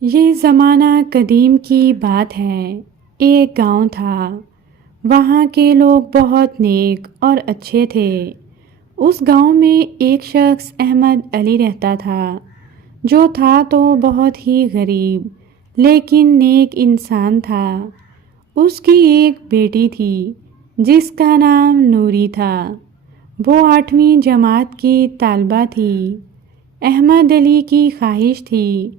یہ زمانہ قدیم کی بات ہے۔ ایک گاؤں تھا۔ وہاں کے لوگ بہت نیک اور اچھے تھے۔ اس گاؤں میں ایک شخص احمد علی رہتا تھا، جو تھا تو بہت ہی غریب لیکن نیک انسان تھا۔ اس کی ایک بیٹی تھی جس کا نام نوری تھا۔ وہ 8ویں جماعت کی طالبہ تھی۔ احمد علی کی خواہش تھی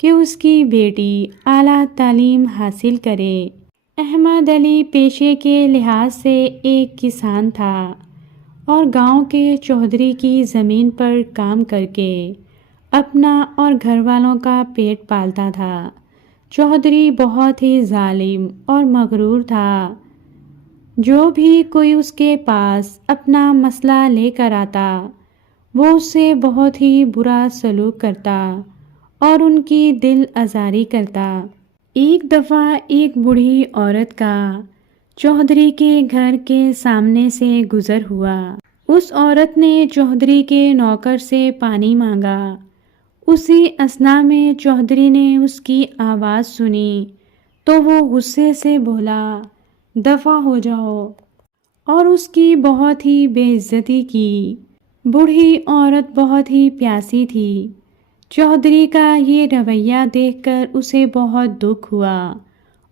کہ اس کی بیٹی اعلیٰ تعلیم حاصل کرے۔ احمد علی پیشے کے لحاظ سے ایک کسان تھا اور گاؤں کے چودھری کی زمین پر کام کر کے اپنا اور گھر والوں کا پیٹ پالتا تھا۔ چودھری بہت ہی ظالم اور مغرور تھا۔ جو بھی کوئی اس کے پاس اپنا مسئلہ لے کر آتا، وہ اس سے بہت ہی برا سلوک کرتا اور ان کی دل آزاری کرتا۔ ایک دفعہ ایک بوڑھی عورت کا چودھری کے گھر کے سامنے سے گزر ہوا۔ اس عورت نے چودھری کے نوکر سے پانی مانگا۔ اسی اثنا میں چودھری نے اس کی آواز سنی تو وہ غصے سے بولا، دفع ہو جاؤ، اور اس کی بہت ہی بے عزتی کی۔ بوڑھی عورت بہت ہی پیاسی تھی۔ چودھری کا یہ رویہ دیکھ کر اسے بہت دکھ ہوا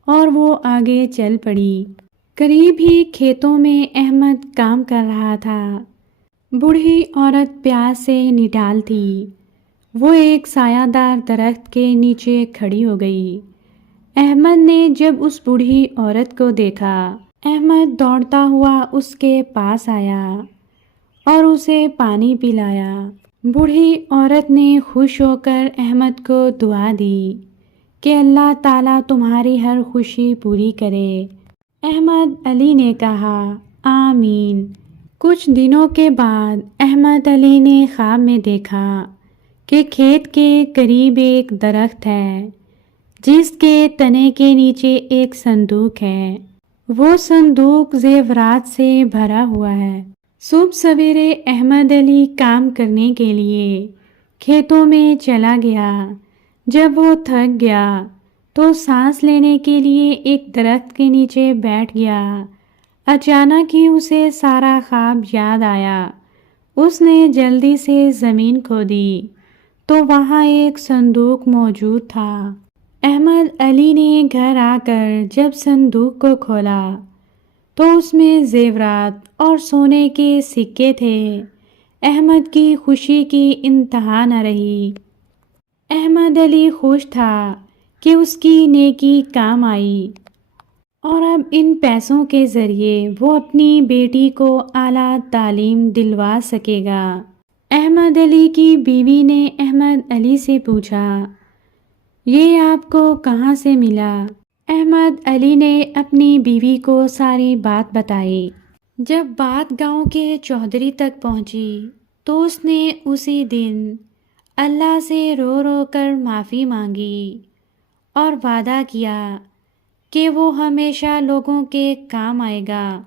اور وہ آگے چل پڑی۔ قریب ہی کھیتوں میں احمد کام کر رہا تھا۔ بوڑھی عورت پیاس سے نڈال تھی۔ وہ ایک سایہ دار درخت کے نیچے کھڑی ہو گئی۔ احمد نے جب اس بوڑھی عورت کو دیکھا، احمد دوڑتا ہوا اس کے پاس آیا اور اسے پانی پلایا۔ بوڑھی عورت نے خوش ہو کر احمد کو دعا دی کہ اللہ تعالیٰ تمہاری ہر خوشی پوری کرے۔ احمد علی نے کہا، آمین۔ کچھ دنوں کے بعد احمد علی نے خواب میں دیکھا کہ کھیت کے قریب ایک درخت ہے جس کے تنے کے نیچے ایک صندوق ہے۔ وہ صندوق زیورات سے بھرا ہوا ہے۔ صبح سویرے احمد علی کام کرنے کے لیے کھیتوں میں چلا گیا۔ جب وہ تھک گیا تو سانس لینے کے لیے ایک درخت کے نیچے بیٹھ گیا۔ اچانک ہی اسے سارا خواب یاد آیا۔ اس نے جلدی سے زمین کھودی تو وہاں ایک صندوق موجود تھا۔ احمد علی نے گھر آ کر جب صندوق کو کھولا تو اس میں زیورات اور سونے کے سکے تھے۔ احمد کی خوشی کی انتہا نہ رہی۔ احمد علی خوش تھا کہ اس کی نیکی کام آئی اور اب ان پیسوں کے ذریعے وہ اپنی بیٹی کو اعلیٰ تعلیم دلوا سکے گا۔ احمد علی کی بیوی نے احمد علی سے پوچھا، یہ آپ کو کہاں سے ملا؟ احمد علی نے اپنی بیوی کو ساری بات بتائی۔ جب بات گاؤں کے چودھری تک پہنچی تو اس نے اسی دن اللہ سے رو رو کر معافی مانگی اور وعدہ کیا کہ وہ ہمیشہ لوگوں کے کام آئے گا۔